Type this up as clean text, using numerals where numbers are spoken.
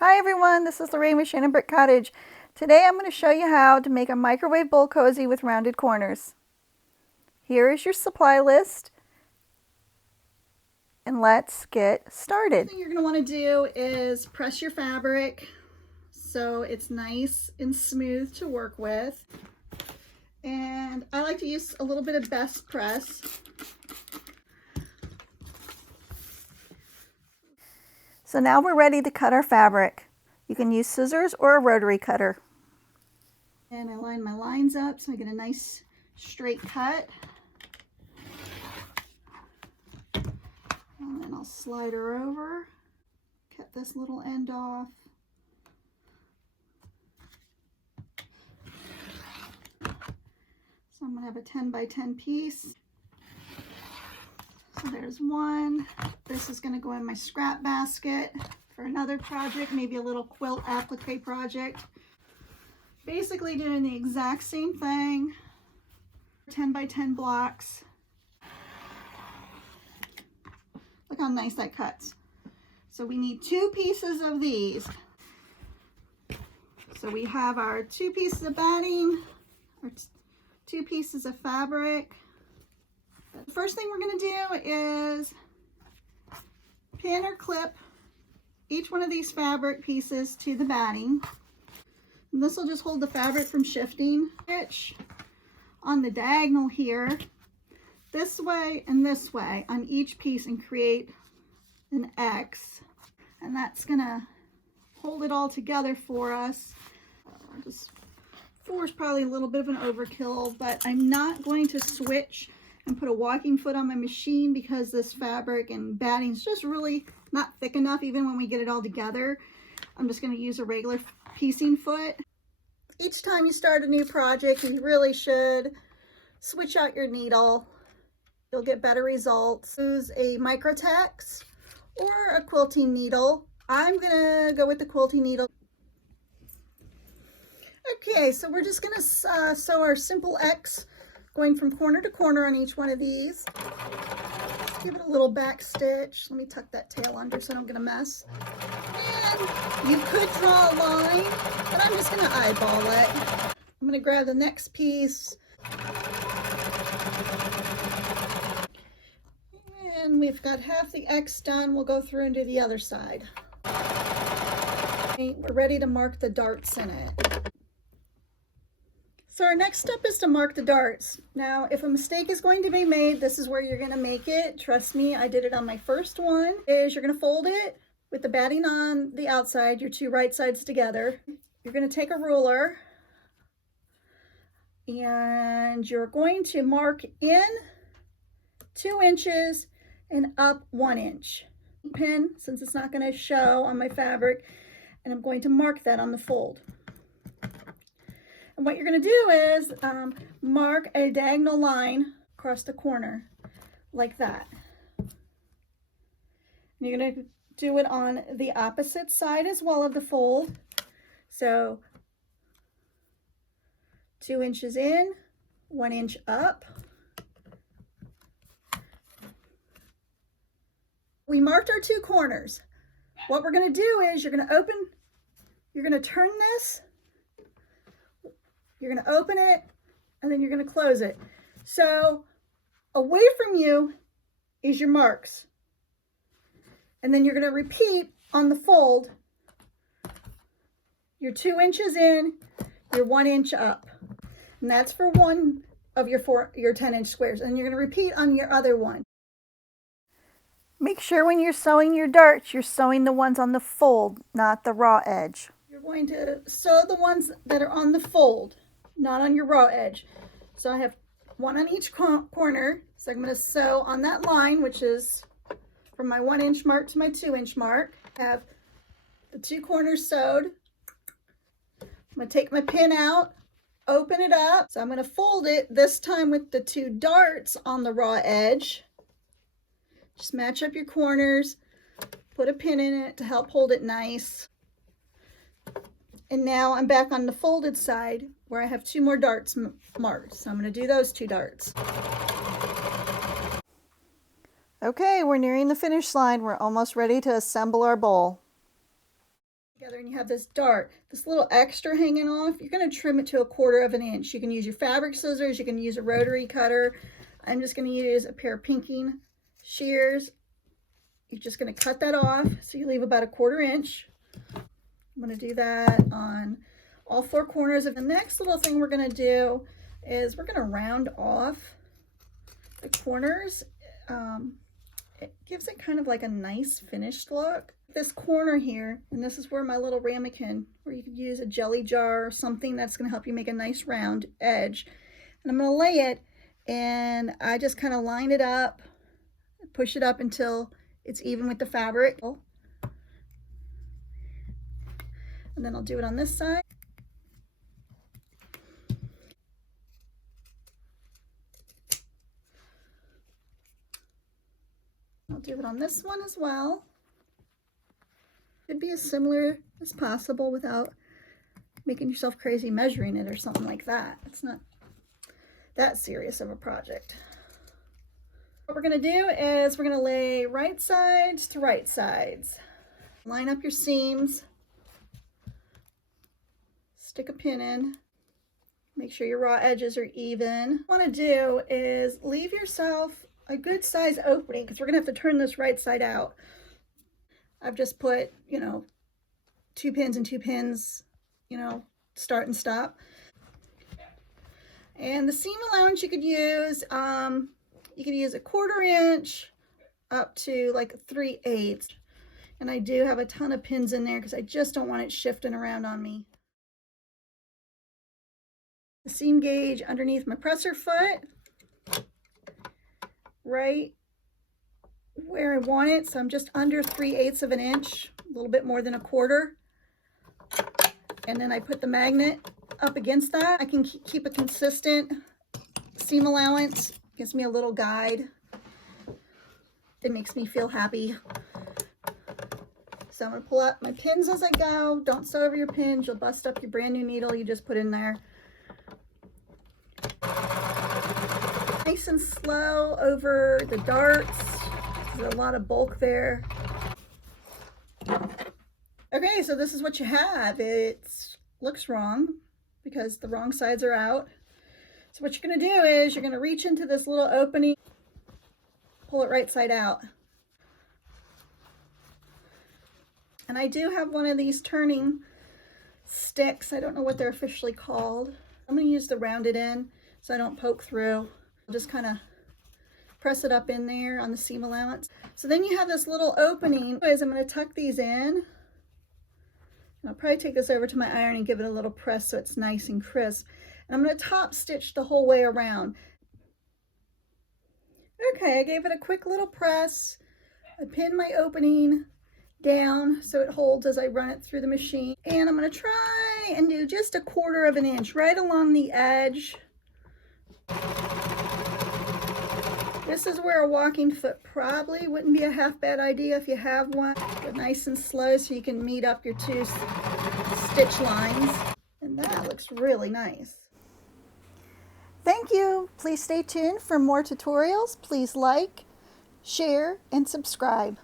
Hi everyone, this is Lorraine with Shannon Brick Cottage. Today I'm going to show you how to make a microwave bowl cozy with rounded corners. Here is your supply list, and let's get started. The thing you're going to want to do is press your fabric so it's nice and smooth to work with. And I like to use a little bit of best press. So now we're ready to cut our fabric. You can use scissors or a rotary cutter. And I line my lines up so I get a nice straight cut. And then I'll slide her over, cut this little end off. So I'm going to have a 10 by 10 piece. So there's one. This is going to go in my scrap basket for another project, maybe a little quilt applique project. Basically doing the exact same thing. 10 by 10 blocks. Look how nice that cuts. So we need 2 pieces of these. So we have our 2 pieces of batting, our 2 pieces of fabric. The first thing we're going to do is pin or clip each one of these fabric pieces to the batting. And this will just hold the fabric from shifting. Stitch on the diagonal here, this way and this way on each piece, and create an X. And that's going to hold it all together for us. Just 4 is probably a little bit of an overkill, but I'm not going to switch and put a walking foot on my machine because this fabric and batting is just really not thick enough even when we get it all together. I'm just going to use a regular piecing foot. Each time you start a new project, you really should switch out your needle. You'll get better results. Use a Microtex or a quilting needle. I'm going to go with the quilting needle. Okay, so we're just going to sew our simple X going from corner to corner on each one of these. Let's give it a little back stitch. Let me tuck that tail under so I don't get a mess. And you could draw a line, but I'm just going to eyeball it. I'm going to grab the next piece. And we've got half the X done. We'll go through and do the other side. Okay, we're ready to mark the darts in it. So our next step is to mark the darts. Now, if a mistake is going to be made, this is where you're going to make it. Trust me, I did it on my first one. Is you're going to fold it with the batting on the outside, your 2 right sides together. You're going to take a ruler and you're going to mark in 2 inches and up 1 inch. Pin, since it's not going to show on my fabric, and I'm going to mark that on the fold. And what you're going to do is mark a diagonal line across the corner like that. And you're going to do it on the opposite side as well of the fold. So 2 inches in, 1 inch up. We marked our 2 corners. What we're going to do is you're going to turn this. You're going to open it, and then you're going to close it. So away from you is your marks. And then you're going to repeat on the fold. You're 2 inches in, you're 1 inch up. And that's for one of your 10-inch squares. And you're going to repeat on your other one. Make sure when you're sewing your darts, you're sewing the ones on the fold, not the raw edge. You're going to sew the ones that are on the fold, not on your raw edge. So I have 1 on each corner. So I'm going to sew on that line, which is from my 1 inch mark to my 2 inch mark. I have the 2 corners sewed. I'm going to take my pin out, open it up. So I'm going to fold it this time with the 2 darts on the raw edge. Just match up your corners, put a pin in it to help hold it nice. And now I'm back on the folded side where I have 2 more darts marked. So I'm going to do those 2 darts. Okay, we're nearing the finish line. We're almost ready to assemble our bowl. together and you have this dart, this little extra hanging off, you're going to trim it to 1/4 of an inch. You can use your fabric scissors, you can use a rotary cutter. I'm just going to use a pair of pinking shears. You're just going to cut that off so you leave about 1/4 inch. I'm going to do that on all 4 corners. The next little thing we're going to do is we're going to round off the corners. It gives it kind of like a nice finished look. This corner here, and this is where my little ramekin, where you could use a jelly jar or something that's going to help you make a nice round edge. And I'm going to lay it, and I just kind of line it up, push it up until it's even with the fabric. And then I'll do it on this side. I'll do it on this one as well. Should be as similar as possible without making yourself crazy measuring it or something like that. It's not that serious of a project. What we're going to do is we're going to lay right sides to right sides. Line up your seams. Stick a pin in. Make sure your raw edges are even. What you want to do is leave yourself a good size opening because we're going to have to turn this right side out. I've just put, 2 pins and 2 pins, start and stop. And the seam allowance you could use 1/4 inch up to like 3/8. And I do have a ton of pins in there because I just don't want it shifting around on me. The seam gauge underneath my presser foot, right where I want it. So I'm just under 3/8 of an inch, a little bit more than 1/4. And then I put the magnet up against that. I can keep a consistent seam allowance. Gives me a little guide. It makes me feel happy. So I'm going to pull out my pins as I go. Don't sew over your pins. You'll bust up your brand new needle you just put in there. Nice and slow over the darts. There's a lot of bulk there. Okay, so this is what you have. It looks wrong because the wrong sides are out. So what you're going to do is you're going to reach into this little opening, pull it right side out. And I do have one of these turning sticks. I don't know what they're officially called. I'm going to use the rounded end so I don't poke through. I'll just kind of press it up in there on the seam allowance. So then you have this little opening. I'm going to tuck these in. I'll probably take this over to my iron and give it a little press so it's nice and crisp. And I'm going to top stitch the whole way around. Okay, I gave it a quick little press. I pinned my opening down so it holds as I run it through the machine. And I'm going to try and do just 1/4 of an inch right along the edge. This is where a walking foot probably wouldn't be a half bad idea if you have one, but nice and slow so you can meet up your 2 stitch lines. And that looks really nice. Thank you. Please stay tuned for more tutorials. Please like, share, and subscribe.